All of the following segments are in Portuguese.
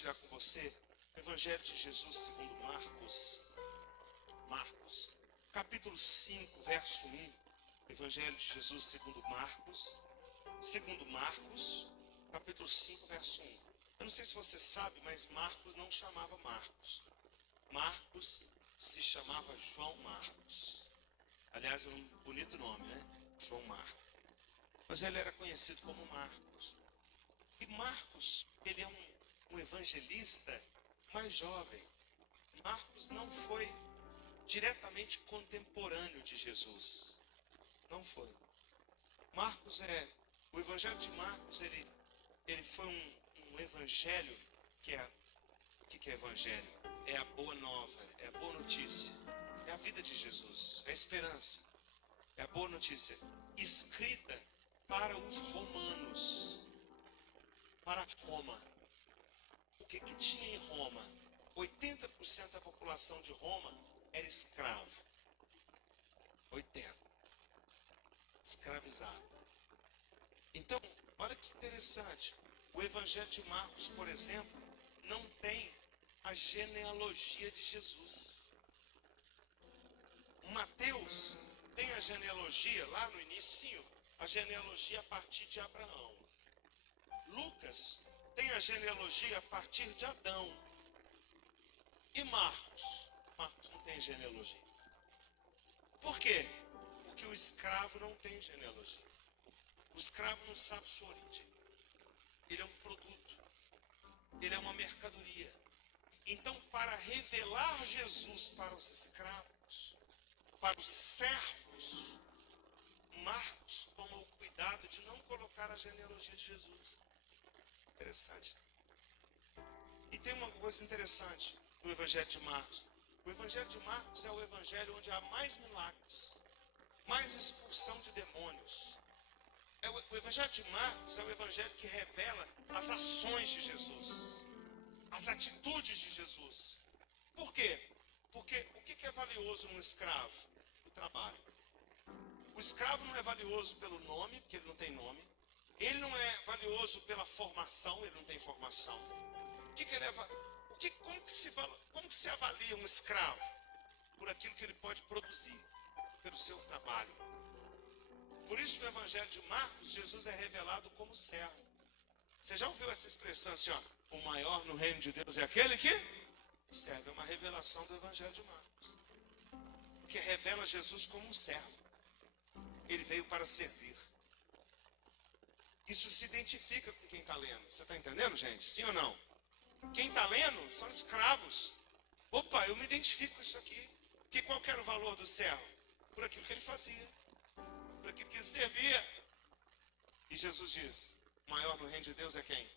compartilhar com você o Evangelho de Jesus segundo Marcos. Marcos, capítulo 5, verso 1. Evangelho de Jesus segundo Marcos. Segundo Marcos, capítulo 5, verso 1. Eu não sei se você sabe, mas Marcos não chamava Marcos. Marcos se chamava João Marcos. Aliás, é um bonito nome, né? João Marcos. Mas ele era conhecido como Marcos. E Marcos, ele é um evangelista mais jovem. Marcos não foi diretamente contemporâneo de Jesus. Não foi. O Evangelho de Marcos, ele foi um evangelho que é... O que é evangelho? É a boa nova, é a boa notícia. É a vida de Jesus, é a esperança. É a boa notícia. Escrita para os romanos. Para Roma. O que tinha em Roma? 80% da população de Roma era escravo. 80%. Escravizado. Então, olha que interessante. O Evangelho de Marcos, por exemplo, não tem a genealogia de Jesus. Mateus tem a genealogia, lá no início, a genealogia a partir de Abraão. Lucas tem a genealogia a partir de Adão. E Marcos? Marcos não tem genealogia. Por quê? Porque o escravo não tem genealogia. O escravo não sabe sua origem. Ele é um produto. Ele é uma mercadoria. Então, para revelar Jesus para os escravos, para os servos, Marcos tomou cuidado de não colocar a genealogia de Jesus. Interessante. E tem uma coisa interessante no Evangelho de Marcos. O Evangelho de Marcos é o Evangelho onde há mais milagres, mais expulsão de demônios. O Evangelho de Marcos é o Evangelho que revela as ações de Jesus, as atitudes de Jesus. Por quê? Porque o que é valioso num escravo? O trabalho. O escravo não é valioso pelo nome, porque ele não tem nome. Ele não é valioso pela formação, ele não tem formação. Como que se avalia um escravo? Por aquilo que ele pode produzir, pelo seu trabalho. Por isso, no Evangelho de Marcos, Jesus é revelado como servo. Você já ouviu essa expressão assim, ó? O maior no reino de Deus é aquele que serve. É uma revelação do Evangelho de Marcos. Que revela Jesus como um servo. Ele veio para servir. Isso se identifica com quem está lendo. Você está entendendo, gente? Sim ou não? Quem está lendo são escravos. Opa, eu me identifico com isso aqui. Qual que era o valor do servo? Por aquilo que ele fazia. Por aquilo que ele servia. E Jesus diz, o maior no reino de Deus é quem?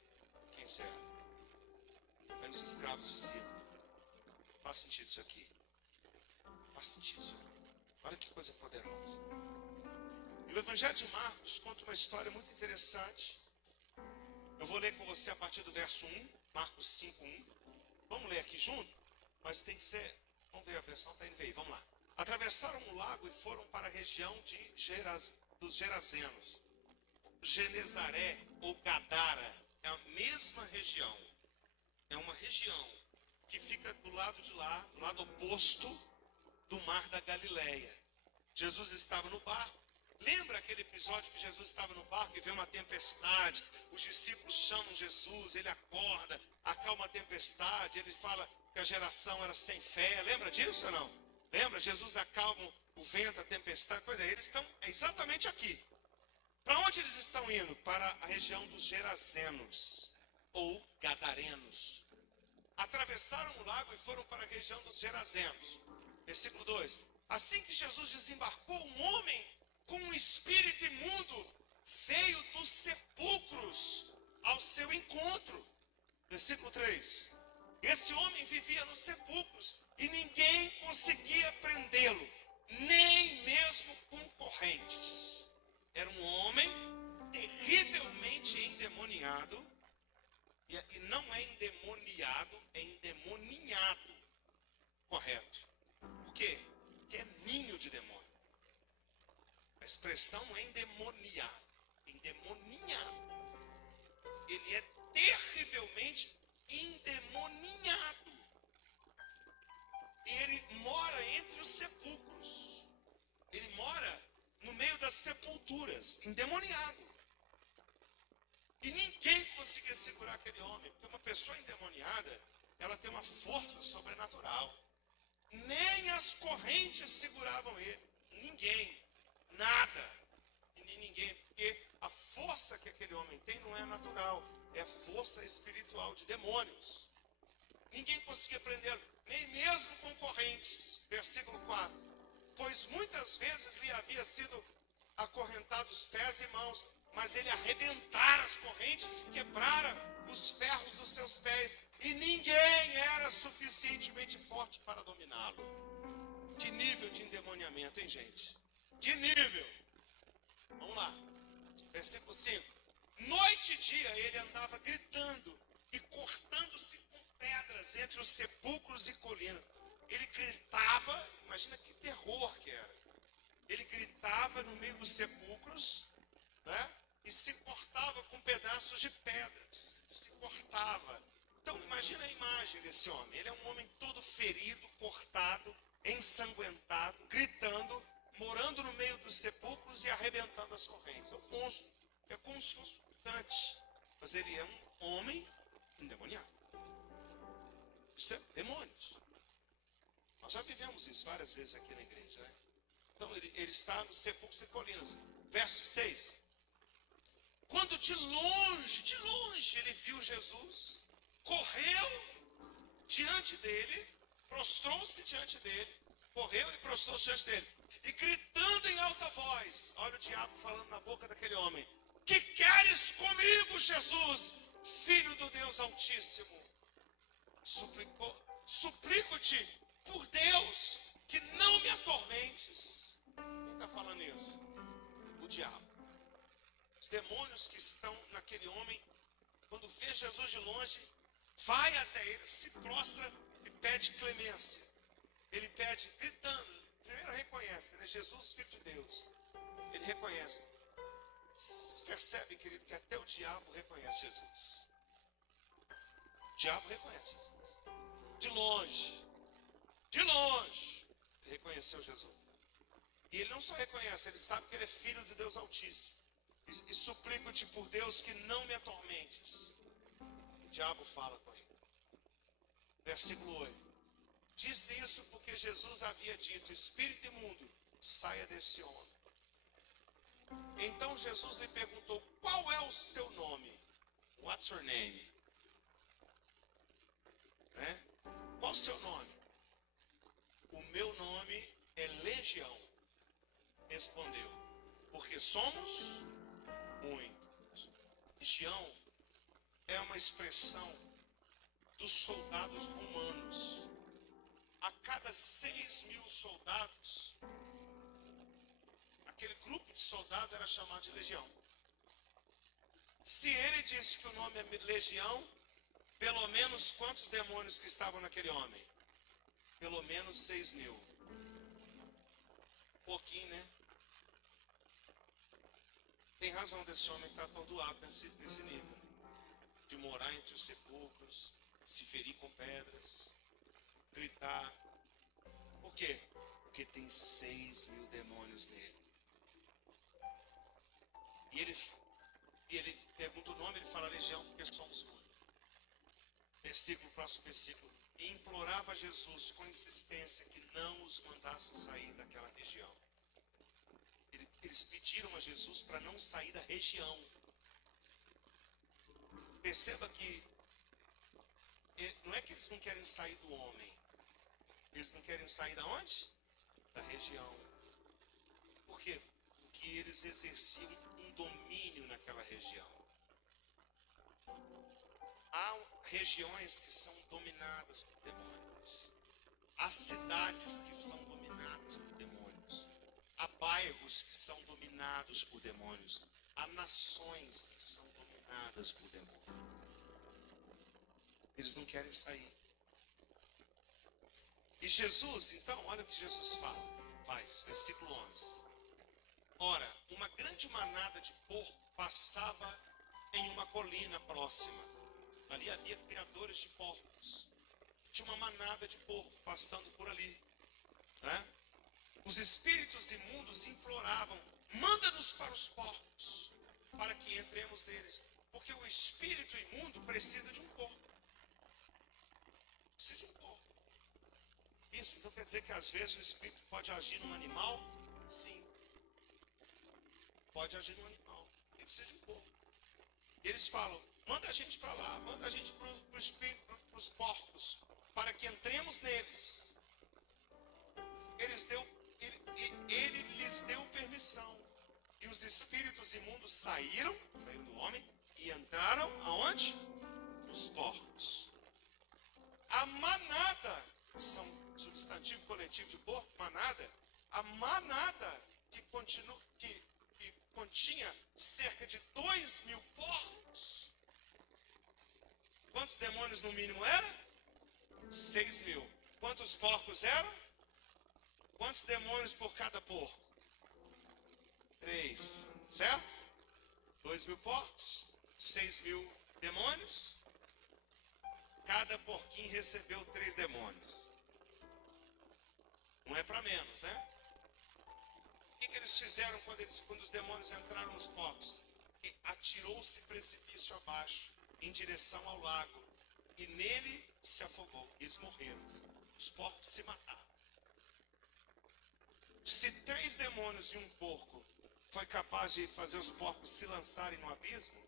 Quem serve. Aí os escravos diziam, faz sentido isso aqui. Faz sentido isso aqui. Olha que coisa poderosa. E o Evangelho de Marcos conta uma história muito interessante. Eu vou ler com você a partir do verso 1, Marcos 5, 1. Vamos ler aqui junto? Mas tem que ser... Vamos ver a versão da NVI, vamos lá. Atravessaram o lago e foram para a região dos Gerazenos. Genezaré ou Gadara é a mesma região. É uma região que fica do lado de lá, do lado oposto do mar da Galileia. Jesus estava no barco. Lembra aquele episódio que Jesus estava no barco e vê uma tempestade? Os discípulos chamam Jesus, ele acorda, acalma a tempestade, ele fala que a geração era sem fé. Lembra disso ou não? Lembra? Jesus acalma o vento, a tempestade. Pois é, eles estão exatamente aqui. Para onde eles estão indo? Para a região dos Gerazenos, ou Gadarenos. Atravessaram o lago e foram para a região dos Gerazenos. Versículo 2. Assim que Jesus desembarcou, um homem com um espírito imundo veio dos sepulcros ao seu encontro. Versículo 3. Esse homem vivia nos sepulcros e ninguém conseguia prendê-lo, nem mesmo com correntes. Era um homem terrivelmente endemoniado, e não é endemoniado, é endemoninhado. Correto. Por quê? Porque é ninho de demônio. A expressão não é endemoniado, endemoninhado. Ele é terrivelmente endemoniado. dos sepulcros. Ele mora no meio das sepulturas, endemoniado. E ninguém conseguia segurar aquele homem, porque uma pessoa endemoniada, ela tem uma força sobrenatural. Nem as correntes seguravam ele. Ninguém. Nada. E nem ninguém. Porque a força que aquele homem tem não é natural. É a força espiritual de demônios. Ninguém conseguia prendê-lo. Nem mesmo com correntes. Versículo 4. Pois muitas vezes lhe havia sido acorrentados pés e mãos, mas ele arrebentara as correntes e quebrara os ferros dos seus pés, e ninguém era suficientemente forte para dominá-lo. Que nível de endemoniamento, hein, gente? Que nível! Vamos lá, versículo 5. Noite e dia ele andava gritando e cortando-se com pedras entre os sepulcros e colinas. Ele gritava, imagina que terror que era. Ele gritava no meio dos sepulcros, né? E se cortava com pedaços de pedras. Se cortava. Então imagina a imagem desse homem. Ele é um homem todo ferido, cortado, ensanguentado, gritando, morando no meio dos sepulcros e arrebentando as correntes. É um monstro. É como se fosse um gigante. Mas ele é um homem endemoniado. Isso é demônios. Nós já vivemos isso várias vezes aqui na igreja, né? Então ele está nos sepulcros e colinas. Verso 6. Quando de longe ele viu Jesus, correu diante dele, prostrou-se diante dele, correu e prostrou-se diante dele, e gritando em alta voz, olha o diabo falando na boca daquele homem: que queres comigo, Jesus, filho do Deus Altíssimo? Suplico-te por Deus que não me atormentes. Quem está falando isso? O diabo. Os demônios que estão naquele homem, quando vê Jesus de longe, vai até ele, se prostra e pede clemência. Ele pede, gritando. Primeiro reconhece, né? Jesus, filho de Deus. Ele reconhece. Vocês percebem, querido, que até o diabo reconhece Jesus. O diabo reconhece Jesus. De longe, ele reconheceu Jesus. E ele não só reconhece, ele sabe que ele é filho de Deus Altíssimo. E suplico-te por Deus que não me atormentes. O diabo fala com ele. Versículo 8. Disse isso porque Jesus havia dito: espírito imundo, saia desse homem. Então Jesus lhe perguntou: qual é o seu nome? What's your name? Qual o seu nome? O meu nome é Legião. Respondeu: porque somos muitos. Legião é uma expressão dos soldados romanos. A cada 6.000 soldados, aquele grupo de soldados era chamado de legião. Se ele disse que o nome é legião, pelo menos quantos demônios que estavam naquele homem? Pelo menos 6.000. Pouquinho, né? Tem razão desse homem estar atordoado nesse nível. De morar entre os sepulcros, se ferir com pedras, gritar. Por quê? Porque tem 6.000 demônios nele. E ele pergunta o nome, ele fala legião, porque somos muitos. Próximo versículo. E implorava a Jesus com insistência que não os mandasse sair daquela região. Eles pediram a Jesus para não sair da região. Perceba que não é que eles não querem sair do homem. Eles não querem sair da onde? Da região. Por quê? Porque eles exerciam um domínio naquela região. Há regiões que são dominadas por demônios. Há cidades que são dominadas por demônios. Há bairros que são dominados por demônios. Há nações que são dominadas por demônios. Eles não querem sair. E Jesus, então, olha o que Jesus faz, versículo 11. Ora, uma grande manada de porco passava em uma colina próxima. Ali havia criadores de porcos. Tinha uma manada de porco passando por ali, né? Os espíritos imundos imploravam: manda-nos para os porcos, para que entremos neles. Porque o espírito imundo precisa de um porco. Precisa de um porco. Isso então quer dizer que às vezes o espírito pode agir num animal? Sim. Pode agir num animal. Ele precisa de um porco. E eles falam: manda a gente para lá, manda a gente para os porcos, para que entremos neles. Ele lhes deu permissão. E os espíritos imundos saíram do homem e entraram aonde? Nos porcos. A manada, são substantivo coletivo de porco, manada. A manada que continha cerca de 2.000 porcos. Quantos demônios no mínimo eram? 6.000. Quantos porcos eram? Quantos demônios por cada porco? 3, certo? 2.000 porcos, 6.000 demônios. Cada porquinho recebeu 3 demônios. Não é para menos, né? O que eles fizeram quando os demônios entraram nos porcos? Atirou-se precipício abaixo, em direção ao lago, e nele se afogou. Eles morreram. Os porcos se mataram. Se 3 demônios e um porco foi capaz de fazer os porcos se lançarem no abismo,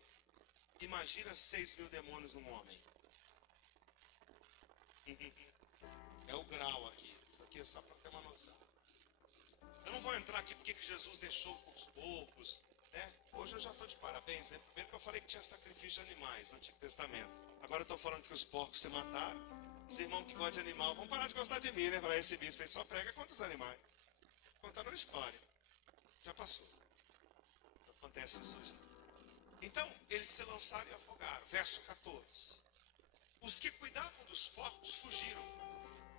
imagina 6.000 demônios num homem. É o grau aqui. Isso aqui é só para ter uma noção. Eu não vou entrar aqui porque que Jesus deixou os porcos, né? Hoje eu já estou de parabéns, né? Primeiro que eu falei que tinha sacrifício de animais no Antigo Testamento. Agora eu estou falando que os porcos se mataram. Os irmãos que gostam de animal vão parar de gostar de mim, né? Para esse bispo, ele só prega contra os animais. Contaram uma história. Já passou. Não acontece isso hoje. Então, eles se lançaram e afogaram. Verso 14. Os que cuidavam dos porcos fugiram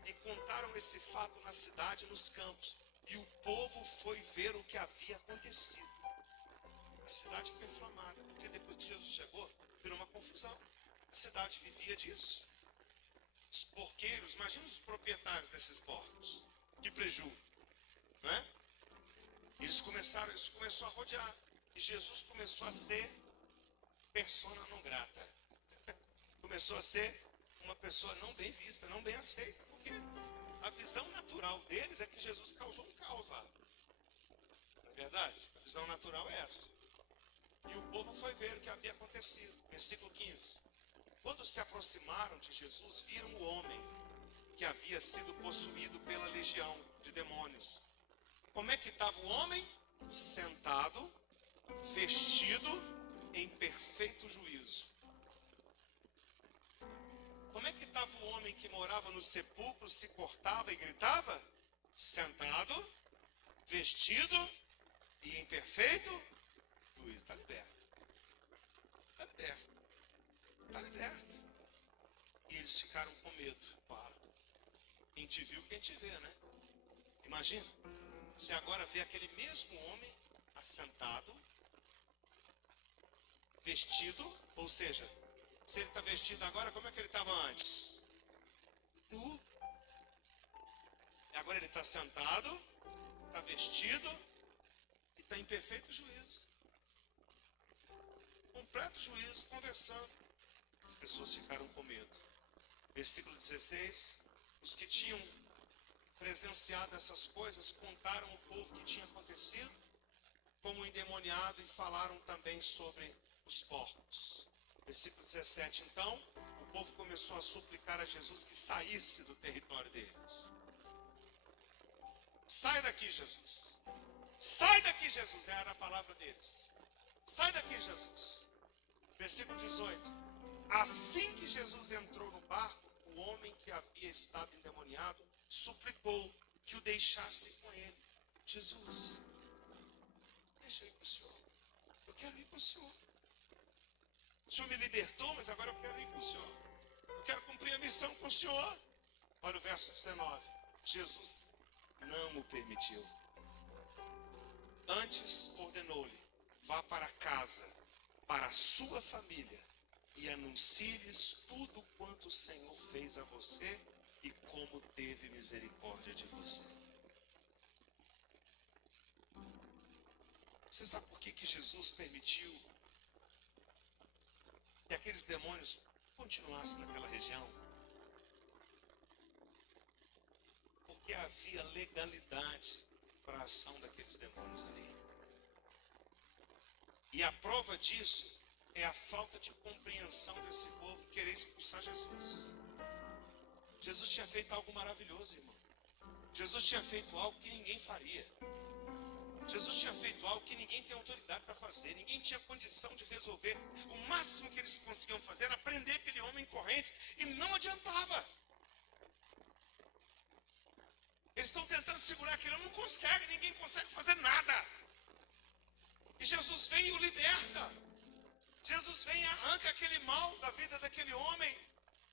e contaram esse fato na cidade e nos campos. E o povo foi ver o que havia acontecido. A cidade ficou inflamada, porque depois que Jesus chegou, virou uma confusão. A cidade vivia disso. Os porqueiros, imagina os proprietários desses porcos. Que prejuízo, não é? Isso começou a rodear. E Jesus começou a ser persona não grata. Começou a ser uma pessoa não bem vista, não bem aceita. Porque a visão natural deles é que Jesus causou um caos lá. Não é verdade? A visão natural é essa. E o povo foi ver o que havia acontecido. Versículo 15. Quando se aproximaram de Jesus, viram o homem que havia sido possuído pela legião de demônios. Como é que estava o homem? Sentado, vestido em perfeito juízo. Como é que estava o homem que morava no sepulcro, se cortava e gritava? Sentado, vestido e em perfeito juízo. Está liberto. Está liberto. Está liberto. E eles ficaram com medo. Claro. Quem te viu, quem te vê, né? Imagina. Você agora vê aquele mesmo homem assentado, vestido, ou seja, se ele está vestido agora, como é que ele estava antes? Nu. E agora ele está sentado, está vestido e está em perfeito juízo. Completo juízo, conversando. As pessoas ficaram com medo. Versículo 16. Os que tinham presenciado essas coisas contaram ao povo que tinha acontecido como endemoniado e falaram também sobre os porcos. Versículo 17. Então, o povo começou a suplicar a Jesus que saísse do território deles. Sai daqui, Jesus. Sai daqui, Jesus. Era a palavra deles. Sai daqui, Jesus. Versículo 18. Assim que Jesus entrou no barco, o homem que havia estado endemoniado suplicou que o deixasse com ele. Jesus, deixa eu ir com o Senhor. Eu quero ir com o Senhor. O Senhor me libertou, mas agora eu quero ir com o Senhor. Eu quero cumprir a missão com o Senhor. Olha o verso 19. Jesus não o permitiu. Antes ordenou-lhe: vá para casa, para a sua família, e anuncie-lhes tudo quanto o Senhor fez a você e como teve misericórdia de você. Você sabe por que Jesus permitiu que aqueles demônios continuassem naquela região? Porque havia legalidade para a ação daqueles demônios ali. E a prova disso é a falta de compreensão desse povo querer expulsar Jesus. Jesus tinha feito algo maravilhoso, irmão. Jesus tinha feito algo que ninguém faria. Jesus tinha feito algo que ninguém tem autoridade para fazer. Ninguém tinha condição de resolver. O máximo que eles conseguiam fazer era prender aquele homem em correntes. E não adiantava. Eles estão tentando segurar aquilo, não consegue, ninguém consegue fazer nada. E Jesus vem e o liberta. Jesus vem e arranca aquele mal da vida daquele homem.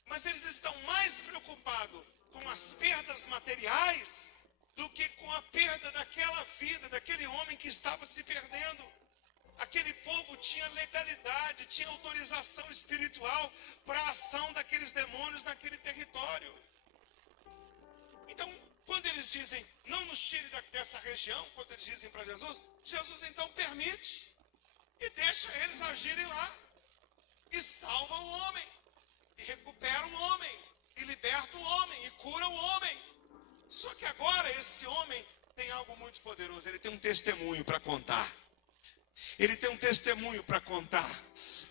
Mas eles estão mais preocupados com as perdas materiais do que com a perda daquela vida, daquele homem que estava se perdendo. Aquele povo tinha legalidade, tinha autorização espiritual para a ação daqueles demônios naquele território. Então, quando eles dizem, não nos tire dessa região, quando eles dizem para Jesus, Jesus então permite e deixa eles agirem lá. E salva o homem, e recupera o homem, e liberta o homem, e cura o homem. Só que agora esse homem tem algo muito poderoso, ele tem um testemunho para contar. Ele tem um testemunho para contar.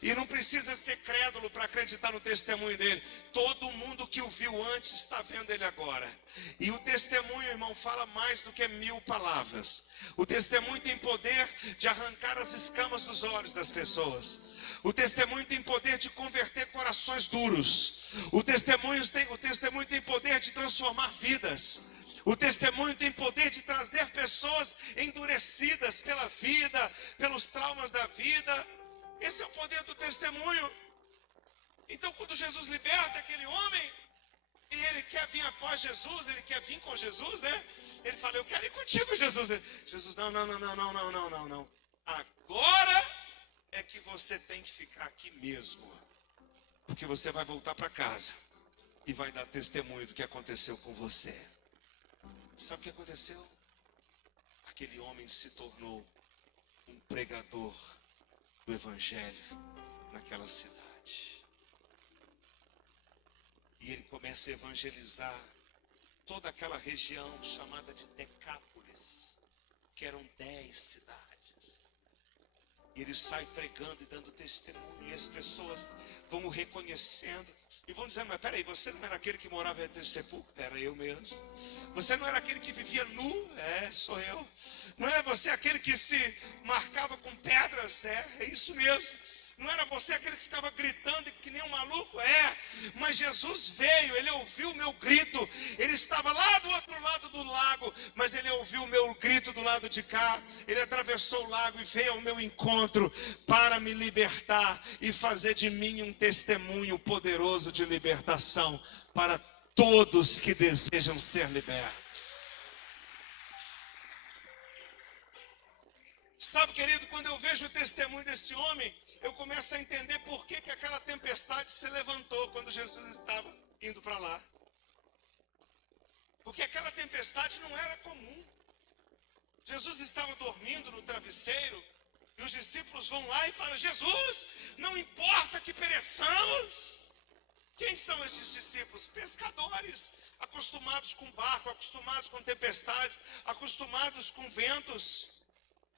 E não precisa ser crédulo para acreditar no testemunho dele. Todo mundo que o viu antes está vendo ele agora. E o testemunho, irmão, fala mais do que 1000 palavras. O testemunho tem poder de arrancar as escamas dos olhos das pessoas. O testemunho tem poder de converter corações duros. O testemunho tem poder de transformar vidas. O testemunho tem poder de trazer pessoas endurecidas pela vida, pelos traumas da vida. Esse é o poder do testemunho. Então, quando Jesus liberta aquele homem, e ele quer vir após Jesus, ele quer vir com Jesus, né? Ele fala, eu quero ir contigo, Jesus. Jesus, não. Agora é que você tem que ficar aqui mesmo. Porque você vai voltar para casa e vai dar testemunho do que aconteceu com você. Sabe o que aconteceu? Aquele homem se tornou um pregador do evangelho naquela cidade. E ele começa a evangelizar toda aquela região chamada de Decápolis, que eram 10 cidades. E ele sai pregando e dando testemunho, e as pessoas vão o reconhecendo e vão dizendo, mas peraí, você não era aquele que morava entre os sepulcros? Era eu mesmo. Você não era aquele que vivia nu? É, sou eu. Não é você aquele que se marcava com pedras? É isso mesmo. Não era você aquele que ficava gritando que nem um maluco? É, mas Jesus veio, ele ouviu o meu grito. Ele estava lá do outro lado do lago, mas ele ouviu o meu grito do lado de cá. Ele atravessou o lago e veio ao meu encontro para me libertar e fazer de mim um testemunho poderoso de libertação para todos que desejam ser libertos. Sabe, querido, quando eu vejo o testemunho desse homem, eu começo a entender por que aquela tempestade se levantou quando Jesus estava indo para lá. Porque aquela tempestade não era comum. Jesus estava dormindo no travesseiro e os discípulos vão lá e falam, Jesus, não importa que pereçamos. Quem são esses discípulos? Pescadores, acostumados com barco, acostumados com tempestades, acostumados com ventos.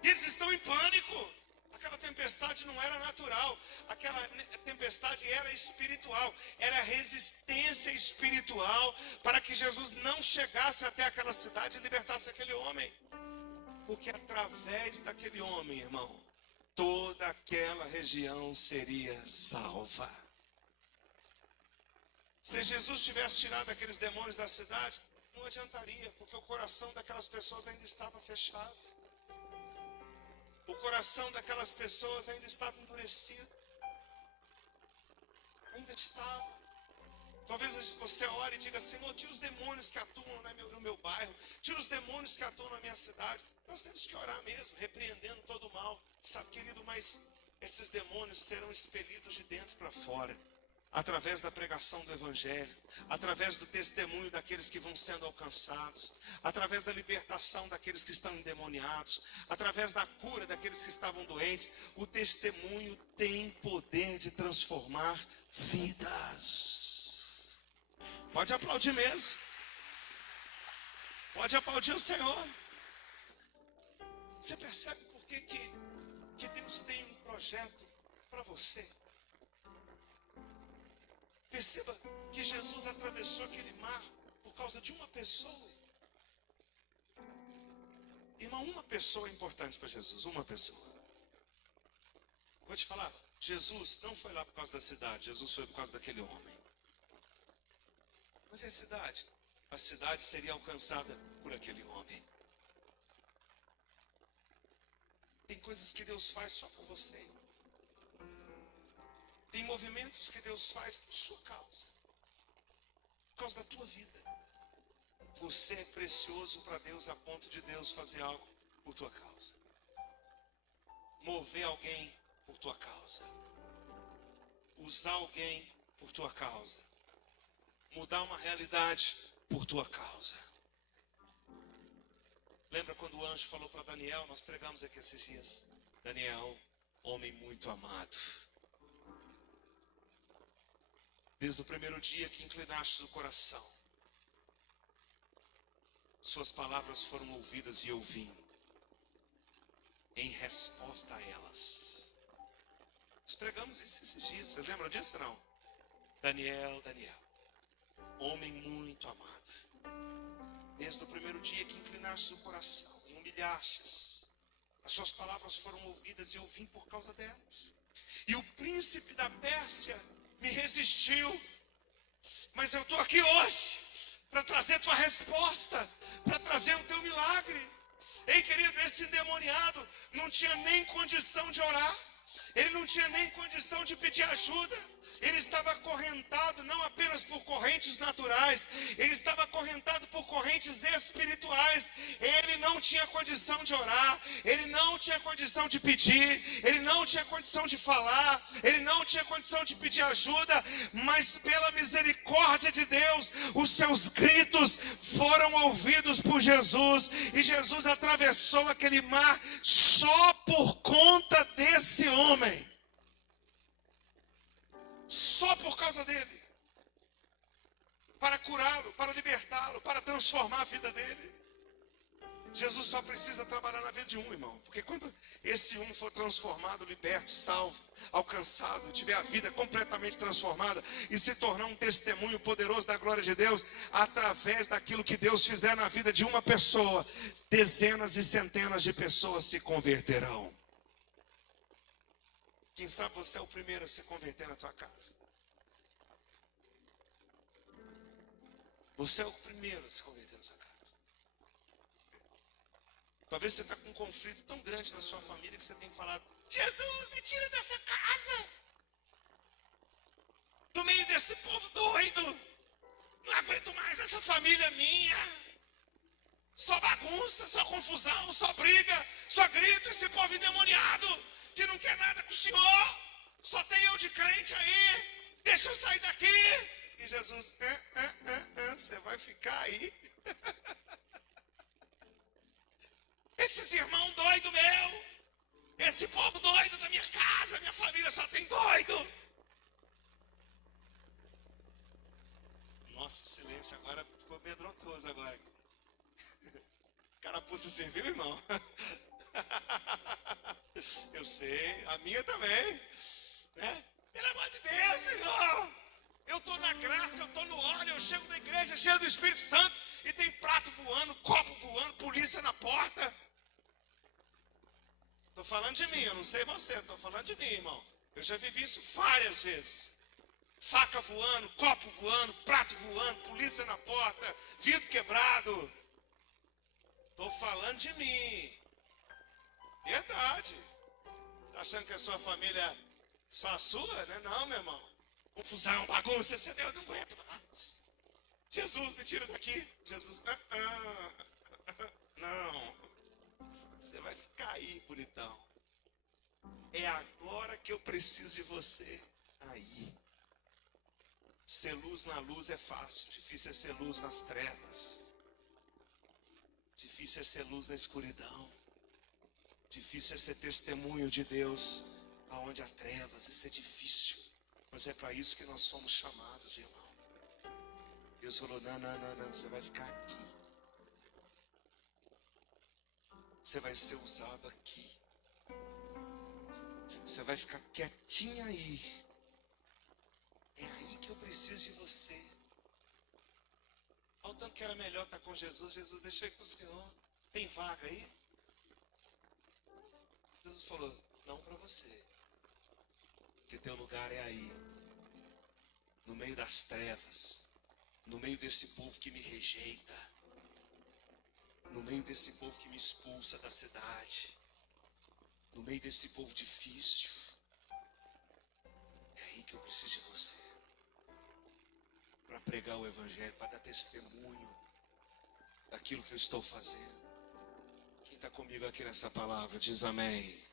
E eles estão em pânico. Aquela tempestade não era natural, aquela tempestade era espiritual, era resistência espiritual para que Jesus não chegasse até aquela cidade e libertasse aquele homem. Porque através daquele homem, irmão, toda aquela região seria salva. Se Jesus tivesse tirado aqueles demônios da cidade, não adiantaria, porque o coração daquelas pessoas ainda estava fechado. O coração daquelas pessoas ainda estava endurecido. Ainda estava. Talvez você ore e diga, Senhor, tira os demônios que atuam no meu bairro. Tira os demônios que atuam na minha cidade. Nós temos que orar mesmo, repreendendo todo o mal. Sabe, querido, mas esses demônios serão expelidos de dentro para fora. através da pregação do Evangelho, através do testemunho daqueles que vão sendo alcançados, através da libertação daqueles que estão endemoniados, através da cura daqueles que estavam doentes. O testemunho tem poder de transformar vidas. Pode aplaudir mesmo. Pode aplaudir o Senhor. Você percebe por que Deus tem um projeto para você? Perceba que Jesus atravessou aquele mar por causa de uma pessoa. Irmão, uma pessoa é importante para Jesus, uma pessoa. Vou te falar, Jesus não foi lá por causa da cidade, Jesus foi por causa daquele homem. Mas e a cidade? A cidade seria alcançada por aquele homem. Tem coisas que Deus faz só por você. Tem movimentos que Deus faz por sua causa, por causa da tua vida. Você é precioso para Deus a ponto de Deus fazer algo por tua causa. Mover alguém por tua causa. Usar alguém por tua causa. Mudar uma realidade por tua causa. Lembra quando o anjo falou para Daniel? Nós pregamos aqui esses dias. Daniel, homem muito amado. Desde o primeiro dia que inclinaste o coração, suas palavras foram ouvidas e eu vim em resposta a elas. Nós pregamos isso esses dias, vocês lembram disso ou não? Daniel, homem muito amado. Desde o primeiro dia que inclinaste o coração e humilhastes, as suas palavras foram ouvidas e eu vim por causa delas. E o príncipe da Pérsia me resistiu, mas eu estou aqui hoje para trazer tua resposta, para trazer o teu milagre. Ei, querido, esse endemoniado não tinha nem condição de orar, ele não tinha nem condição de pedir ajuda. Ele estava acorrentado não apenas por correntes naturais, ele estava acorrentado por correntes espirituais. Ele não tinha condição de orar, ele não tinha condição de pedir, ele não tinha condição de falar, ele não tinha condição de pedir ajuda, mas pela misericórdia de Deus, os seus gritos foram ouvidos por Jesus, e Jesus atravessou aquele mar só por conta desse homem. Só por causa dele, para curá-lo, para libertá-lo, para transformar a vida dele. Jesus só precisa trabalhar na vida de um, irmão, porque quando esse um for transformado, liberto, salvo, alcançado, tiver a vida completamente transformada e se tornar um testemunho poderoso da glória de Deus, através daquilo que Deus fizer na vida de uma pessoa, dezenas e centenas de pessoas se converterão. Quem sabe você é o primeiro a se converter na tua casa. Você é o primeiro a se converter na sua casa. Talvez você está com um conflito tão grande na sua família que você tem falado: Jesus, me tira dessa casa. Do meio desse povo doido. Não aguento mais essa família minha. Só bagunça, só confusão, só briga, só grito, esse povo endemoniado que não quer nada com o Senhor, só tem eu de crente aí, deixa eu sair daqui. E Jesus, você vai ficar aí. Esses irmãos doidos meu, esse povo doido da minha casa, minha família só tem doido. Nossa, o silêncio agora ficou medrontoso agora. Carapuça serviu, irmão? Eu sei, a minha também, né? Pelo amor de Deus, Senhor, eu estou na graça, eu estou no óleo, eu chego na igreja cheio do Espírito Santo e tem prato voando, copo voando, polícia na porta. Estou falando de mim, eu não sei você, estou falando de mim, irmão. Eu já vivi isso várias vezes. Faca voando, copo voando, prato voando, polícia na porta, vidro quebrado. Estou falando de mim. Verdade. Tá achando que a sua família é só a sua, né? Não, meu irmão. Confusão, bagunça, esse Deus não aguenta mais. Jesus, me tira daqui. Jesus, não. Você vai ficar aí, bonitão. É agora que eu preciso de você aí. Ser luz na luz é fácil, difícil é ser luz nas trevas. Difícil é ser luz na escuridão. Difícil é ser testemunho de Deus aonde há trevas. Isso é difícil. Mas é para isso que nós somos chamados, irmão. Deus falou, não, você vai ficar aqui. Você vai ser usado aqui. Você vai ficar quietinha aí. É aí que eu preciso de você. Olha o tanto que era melhor estar com Jesus. Jesus, deixei com o Senhor. Tem vaga aí? Jesus falou, não para você. Porque teu lugar é aí. No meio das trevas. No meio desse povo que me rejeita. No meio desse povo que me expulsa da cidade. No meio desse povo difícil. É aí que eu preciso de você. Para pregar o evangelho, para dar testemunho daquilo que eu estou fazendo. Quem está comigo aqui nessa palavra, diz amém.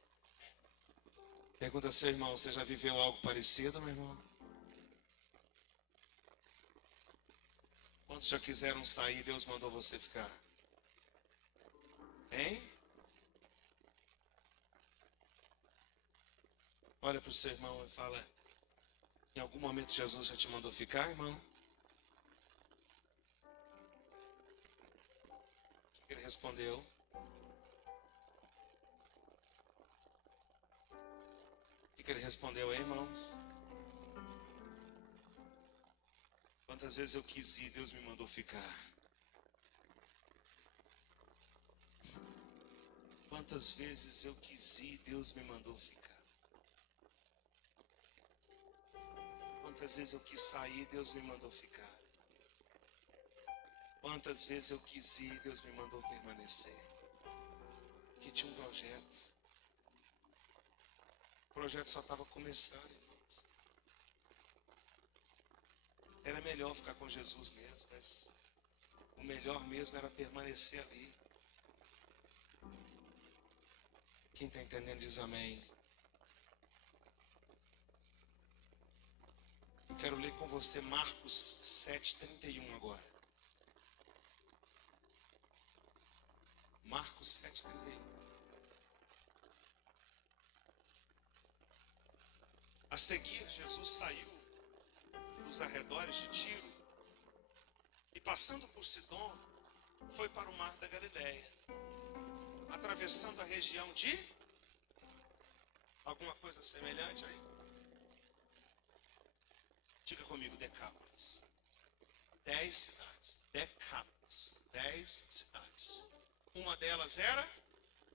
Pergunta ao seu irmão, você já viveu algo parecido, meu irmão? Quantos já quiseram sair e Deus mandou você ficar? Hein? Olha para o seu irmão e fala, em algum momento Jesus já te mandou ficar, irmão? O que ele respondeu? O que ele respondeu aí, irmãos? Quantas vezes eu quis ir, Deus me mandou ficar. Quantas vezes eu quis ir, Deus me mandou ficar. Quantas vezes eu quis sair, Deus me mandou ficar. Quantas vezes eu quis ir, Deus me mandou permanecer. Que tinha um projeto. O projeto só estava começando, irmãos. Era melhor ficar com Jesus mesmo, mas o melhor mesmo era permanecer ali. Quem está entendendo diz amém. Eu quero ler com você Marcos 7,31 agora. Marcos 7,31. A seguir, Jesus saiu dos arredores de Tiro e, passando por Sidom, foi para o mar da Galileia, atravessando a região de alguma coisa semelhante aí. Diga comigo, Decápolis. 10 cidades. Decápolis. 10 cidades. Uma delas era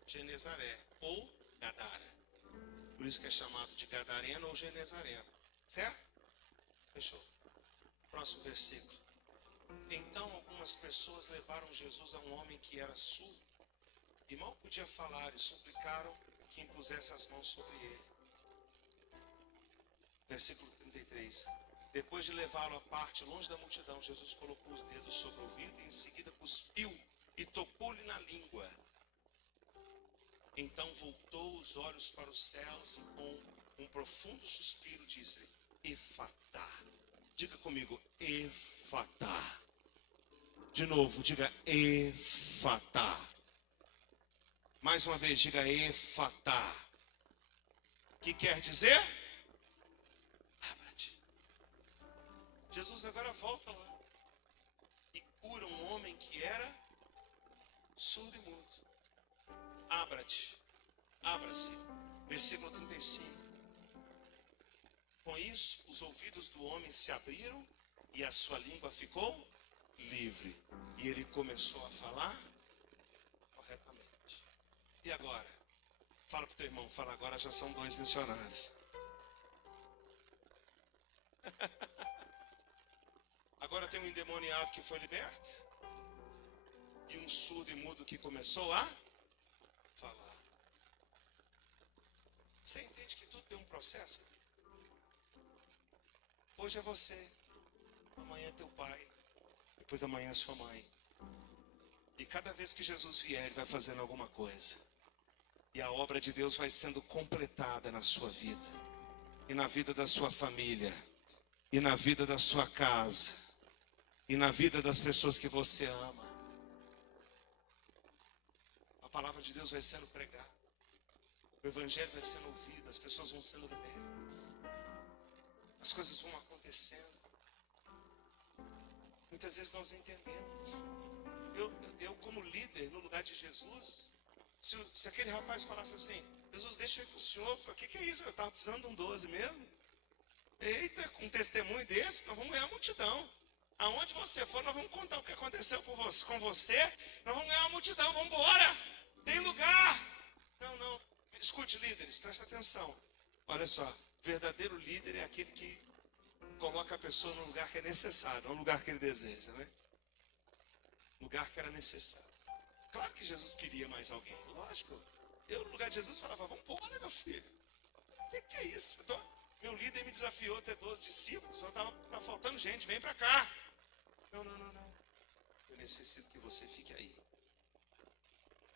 Genezaré ou Gadara. Por isso que é chamado de Gadareno ou Genezareno. Certo? Fechou. Próximo versículo. Então algumas pessoas levaram Jesus a um homem que era surdo e mal podia falar e suplicaram que impusesse as mãos sobre ele. Versículo 33. Depois de levá-lo à parte, longe da multidão, Jesus colocou os dedos sobre o ouvido e em seguida cuspiu e tocou-lhe na língua. Então voltou os olhos para os céus e com um profundo suspiro disse-lhe, Efatá. Diga comigo, Efatá. De novo, diga Efatá. Mais uma vez, diga Efatá. O que quer dizer? Abra-te. Jesus agora volta lá e cura um homem que era surdo e mudo. Abra-te, abra-se. Versículo 35. Com isso, os ouvidos do homem se abriram e a sua língua ficou livre. E ele começou a falar corretamente. E agora? Fala para o teu irmão, fala agora, já são 2 missionários. Agora tem um endemoniado que foi liberto. E um surdo e mudo que começou a falar. Você entende que tudo tem um processo? Hoje é você, amanhã é teu pai, depois da manhã é sua mãe. E cada vez que Jesus vier, ele vai fazendo alguma coisa. E a obra de Deus vai sendo completada na sua vida e na vida da sua família. e na vida da sua casa, e na vida das pessoas que você ama. A palavra de Deus vai sendo pregada, o evangelho vai sendo ouvido, as pessoas vão sendo libertas, as coisas vão acontecendo. Muitas vezes nós não entendemos. Eu como líder, no lugar de Jesus, se aquele rapaz falasse assim: Jesus, deixa eu ir com o senhor. Eu falei: que é isso? Eu estava precisando de um 12 mesmo. Eita, com um testemunho desse, nós vamos ganhar a multidão. Aonde você for, nós vamos contar o que aconteceu com você. Nós vamos ganhar uma multidão, vamos embora. Tem lugar. Não. Escute, líderes, presta atenção. Olha só, verdadeiro líder é aquele que coloca a pessoa no lugar que é necessário, não no lugar que ele deseja, né? Lugar que era necessário. Claro que Jesus queria mais alguém, lógico. Eu, no lugar de Jesus, falava: vamos embora, meu filho. O que é isso? Meu líder me desafiou a ter 12 discípulos, só tá faltando gente, vem para cá. Não. Eu necessito que você fique aí.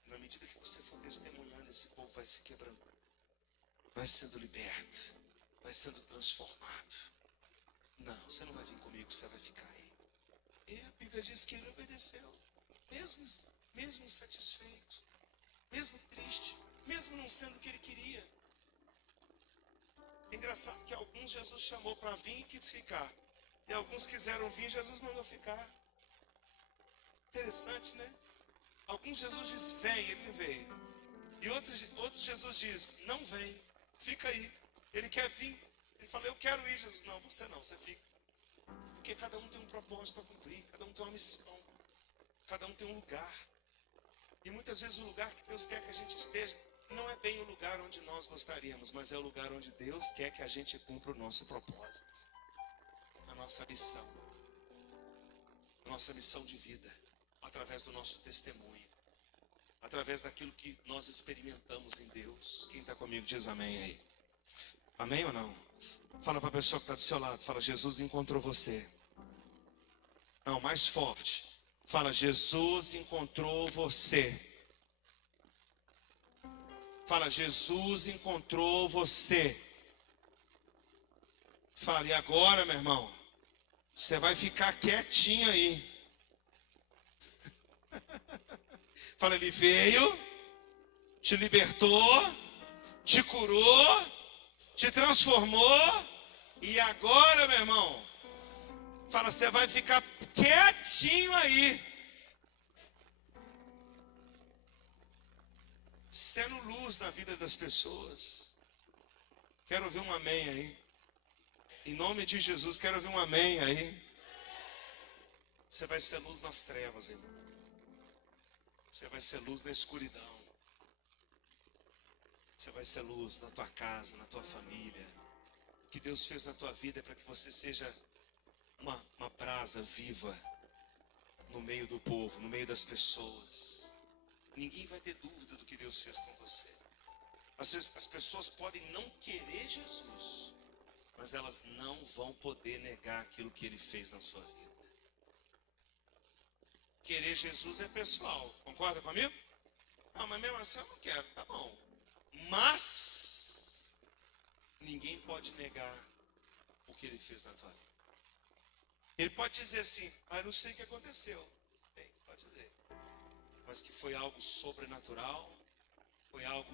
Na medida que você for testemunhando, esse povo vai se quebrando, vai sendo liberto, vai sendo transformado. Não, você não vai vir comigo, você vai ficar aí. E a Bíblia diz que ele obedeceu, mesmo insatisfeito, mesmo triste, mesmo não sendo o que ele queria. É engraçado que alguns Jesus chamou para vir e quis ficar, e alguns quiseram vir, Jesus mandou ficar. Interessante, né? Alguns Jesus diz: vem, ele não veio. E outros Jesus diz: não vem, fica aí. Ele quer vir. Ele fala: eu quero ir, Jesus. Não, você fica. Porque cada um tem um propósito a cumprir, cada um tem uma missão, cada um tem um lugar. E muitas vezes o lugar que Deus quer que a gente esteja não é bem o lugar onde nós gostaríamos, mas é o lugar onde Deus quer que a gente cumpra o nosso propósito, a nossa missão de vida, através do nosso testemunho, através daquilo que nós experimentamos em Deus. Quem está comigo diz amém aí. Amém ou não? Fala para a pessoa que está do seu lado, fala: Jesus encontrou você. Não, mais forte. Fala: Jesus encontrou você. Fala: Jesus encontrou você. Fala: e agora, meu irmão? Você vai ficar quietinho aí. Fala: ele veio, te libertou, te curou, te transformou. E agora, meu irmão, fala: você vai ficar quietinho aí, sendo luz na vida das pessoas. Quero ouvir um amém aí. Em nome de Jesus, quero ouvir um amém aí. Você vai ser luz nas trevas, irmão. Você vai ser luz na escuridão. Você vai ser luz na tua casa, na tua família. O que Deus fez na tua vida é para que você seja uma brasa viva no meio do povo, no meio das pessoas. Ninguém vai ter dúvida do que Deus fez com você. As pessoas podem não querer Jesus, mas elas não vão poder negar aquilo que Ele fez na sua vida. Querer Jesus é pessoal, concorda comigo? Não, mas mesmo assim eu não quero, tá bom. Mas ninguém pode negar o que Ele fez na tua vida. Ele pode dizer assim: eu não sei o que aconteceu. Bem, pode dizer. Mas que foi algo sobrenatural, foi algo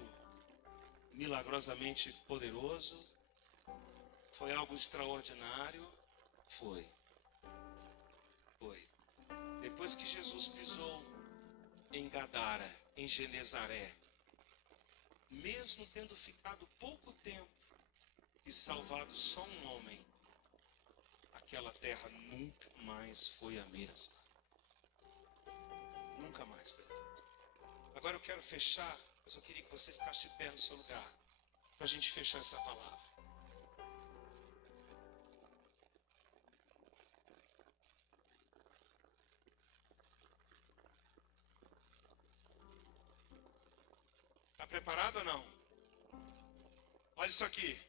milagrosamente poderoso, foi algo extraordinário. Foi. Depois que Jesus pisou em Gadara, em Genezaré, mesmo tendo ficado pouco tempo e salvado só um homem, aquela terra nunca mais foi a mesma. Nunca mais foi a mesma. Agora eu quero fechar, mas eu queria que você ficasse de pé no seu lugar, para a gente fechar essa palavra. Está preparado ou não? Olha isso aqui.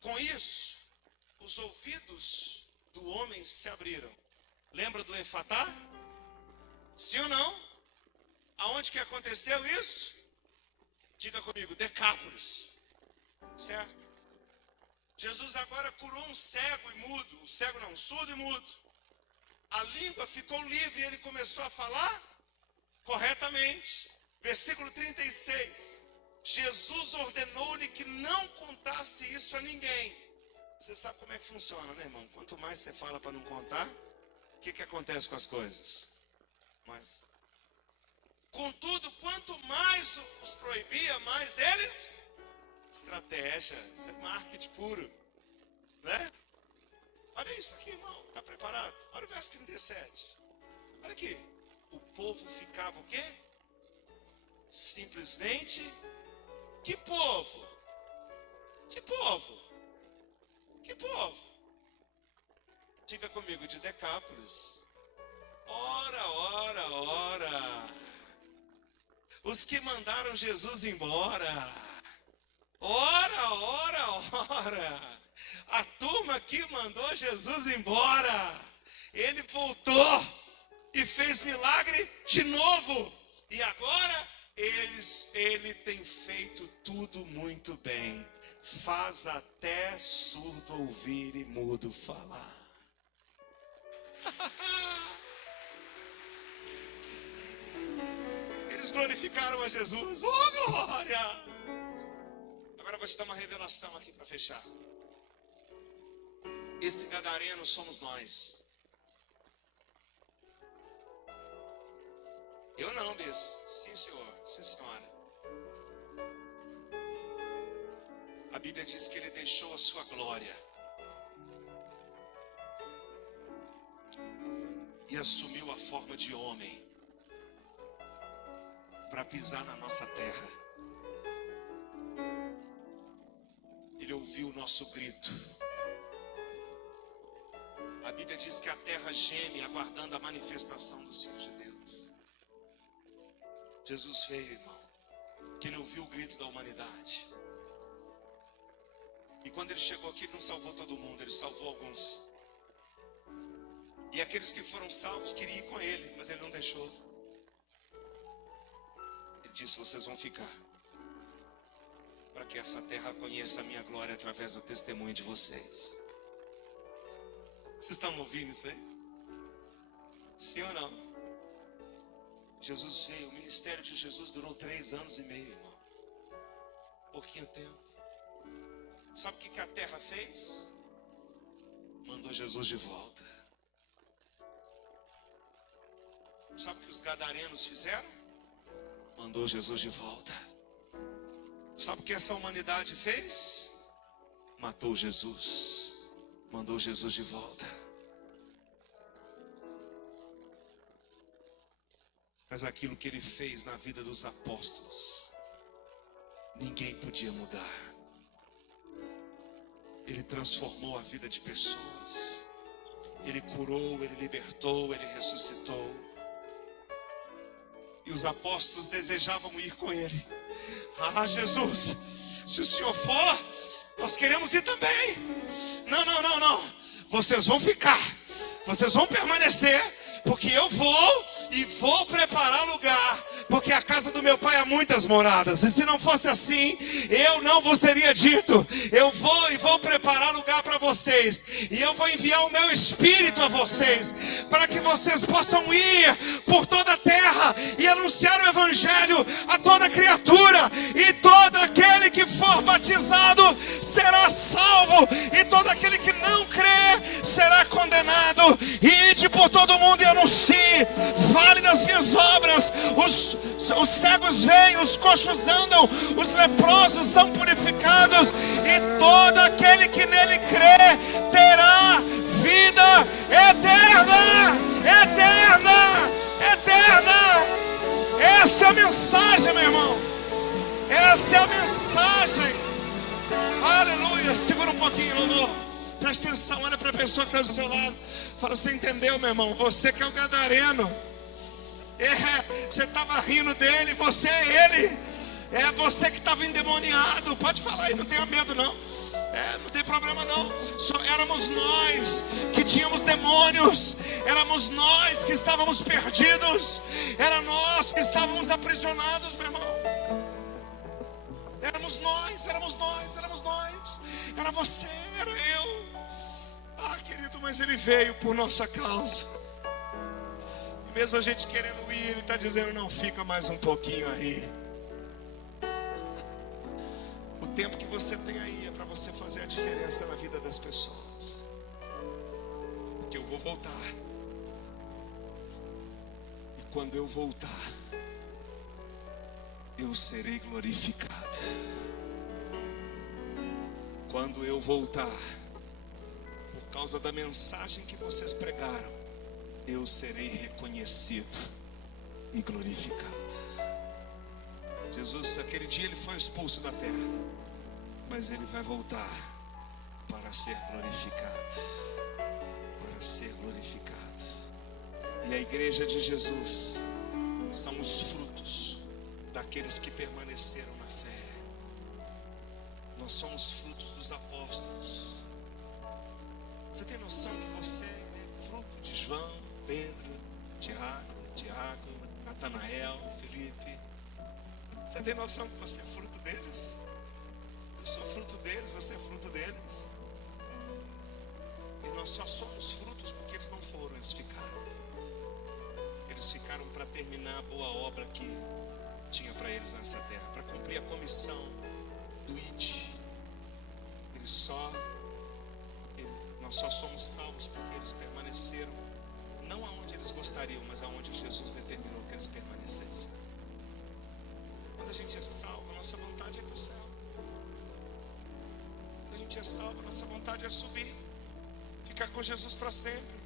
Com isso, os ouvidos do homem se abriram. Lembra do Efatá? Sim ou não? Aonde que aconteceu isso? Diga comigo: Decápolis. Certo? Jesus agora curou um cego e mudo. Um cego não, surdo e mudo. A língua ficou livre e ele começou a falar corretamente. Versículo 36. Jesus ordenou-lhe que não contasse isso a ninguém. Você sabe como é que funciona, né, irmão? Quanto mais você fala para não contar, o que acontece com as coisas? Mas, contudo, quanto mais os proibia, mais eles... Estratégia, isso é marketing puro, né? Olha isso aqui, irmão, está preparado? Olha o verso 37. Olha aqui. O povo ficava o quê? Simplesmente... Que povo? Que povo? Que povo? Diga comigo, de Decápolis. Ora, ora, ora. Os que mandaram Jesus embora. Ora, ora, ora. A turma que mandou Jesus embora. Ele voltou e fez milagre de novo. E agora ele tem feito tudo muito bem. Faz até surdo ouvir e mudo falar. Eles glorificaram a Jesus. Oh, glória! Agora eu vou te dar uma revelação aqui para fechar. Esse gadareno somos nós. Eu não, bispo. Sim, senhor. Sim, senhora. A Bíblia diz que ele deixou a sua glória e assumiu a forma de homem para pisar na nossa terra. Ele ouviu o nosso grito. A Bíblia diz que a terra geme aguardando a manifestação dos filhos de Deus. Jesus veio, irmão, que ele ouviu o grito da humanidade. E quando ele chegou aqui, ele não salvou todo mundo, ele salvou alguns. E aqueles que foram salvos queriam ir com ele, mas ele não deixou. Ele disse: vocês vão ficar, para que essa terra conheça a minha glória através do testemunho de vocês. Vocês estão ouvindo isso aí? Sim ou não? Jesus veio, o ministério de Jesus durou 3 anos e meio, irmão. Pouquinho tempo. Sabe o que a terra fez? Mandou Jesus de volta. Sabe o que os gadarenos fizeram? Mandou Jesus de volta. Sabe o que essa humanidade fez? Matou Jesus. Mandou Jesus de volta. Mas aquilo que ele fez na vida dos apóstolos, ninguém podia mudar. Ele transformou a vida de pessoas. Ele curou, ele libertou, ele ressuscitou. E os apóstolos desejavam ir com ele. Ah, Jesus, se o Senhor for, nós queremos ir também. Não. Vocês vão ficar. Vocês vão permanecer. Porque eu vou e vou preparar lugar. Porque a casa do meu pai há muitas moradas. E se não fosse assim, eu não vos teria dito. Eu vou e vou preparar lugar para vocês. E eu vou enviar o meu Espírito a vocês, para que vocês possam ir por toda a terra e anunciar o Evangelho a toda criatura. E todo aquele que for batizado será salvo. E todo aquele que não crê será condenado. Ide por todo mundo e anuncie: fale das minhas obras. Os cegos veem, os coxos andam, os leprosos são purificados, e todo aquele que nele crê terá vida eterna. Eterna, eterna. Essa é a mensagem, meu irmão. Essa é a mensagem. Aleluia. Segura um pouquinho, louvor. Presta atenção, olha para a pessoa que está do seu lado. Fala: você entendeu, meu irmão? Você que é o gadareno. Você estava rindo dele, você é ele. É você que estava endemoniado. Pode falar aí, não tenha medo não. Não tem problema não. Só éramos nós que tínhamos demônios. Éramos nós que estávamos perdidos. Era nós que estávamos aprisionados, meu irmão. Éramos nós. era você, era eu. Ah, querido, mas ele veio por nossa causa. E mesmo a gente querendo ir, ele está dizendo, não, fica mais um pouquinho aí. O tempo que você tem aí é para você fazer a diferença na vida das pessoas. Porque eu vou voltar. E quando eu voltar, eu serei glorificado. Quando eu voltar, por causa da mensagem que vocês pregaram, eu serei reconhecido e glorificado. Jesus, aquele dia ele foi expulso da terra, mas ele vai voltar para ser glorificado. Para ser glorificado. E a igreja de Jesus são os frutos daqueles que permaneceram na fé. Nós somos frutos dos apóstolos. Você tem noção que você é fruto de João, Pedro, Tiago, Natanael, Felipe? Você tem noção que você é fruto deles? Eu sou fruto deles, você é fruto deles. E nós só somos frutos porque eles não foram, eles ficaram. Eles ficaram para terminar a boa obra que tinha para eles nessa terra, para cumprir a comissão do ID. Nós só somos salvos porque eles permaneceram, não aonde eles gostariam, mas aonde Jesus determinou que eles permanecessem. Quando a gente é salvo, a nossa vontade é ir para o céu. Quando a gente é salvo, a nossa vontade é subir, ficar com Jesus para sempre.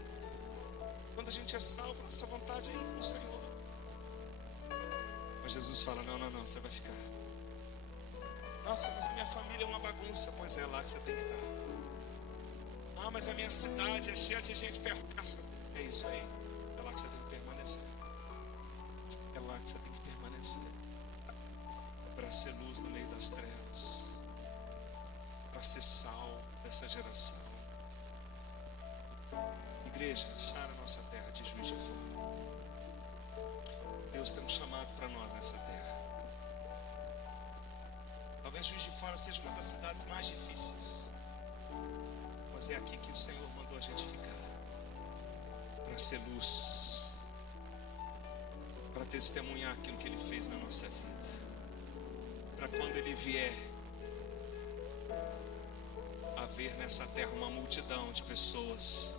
Quando a gente é salvo, a nossa vontade é ir com o Senhor. Mas Jesus fala, não, você vai ficar. Nossa, mas a minha família é uma bagunça. Pois é, lá que você tem que estar. Ah, mas a minha cidade é cheia de gente perversa. É isso aí, é lá que você tem que permanecer. É lá que você tem que permanecer. Para ser luz no meio das trevas, para ser sal dessa geração. Igreja, sara a nossa terra de Juiz de Fora. Deus tem um chamado para nós nessa terra. Talvez Juiz de Fora seja uma das cidades mais difíceis, mas é aqui que o Senhor mandou a gente ficar, para ser luz, para testemunhar aquilo que Ele fez na nossa vida, para quando Ele vier, haver nessa terra uma multidão de pessoas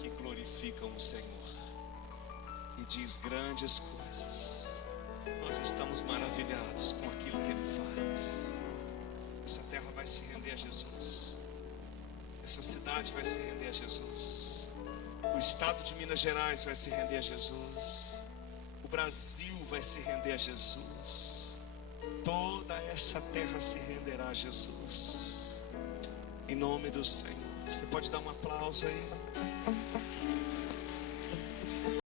que glorificam o Senhor e diz grandes coisas. Nós estamos maravilhados com aquilo que Ele faz. Essa terra vai se render a Jesus. Essa cidade vai se render a Jesus. O estado de Minas Gerais vai se render a Jesus. O Brasil vai se render a Jesus. Toda essa terra se renderá a Jesus. Em nome do Senhor. Você pode dar um aplauso aí?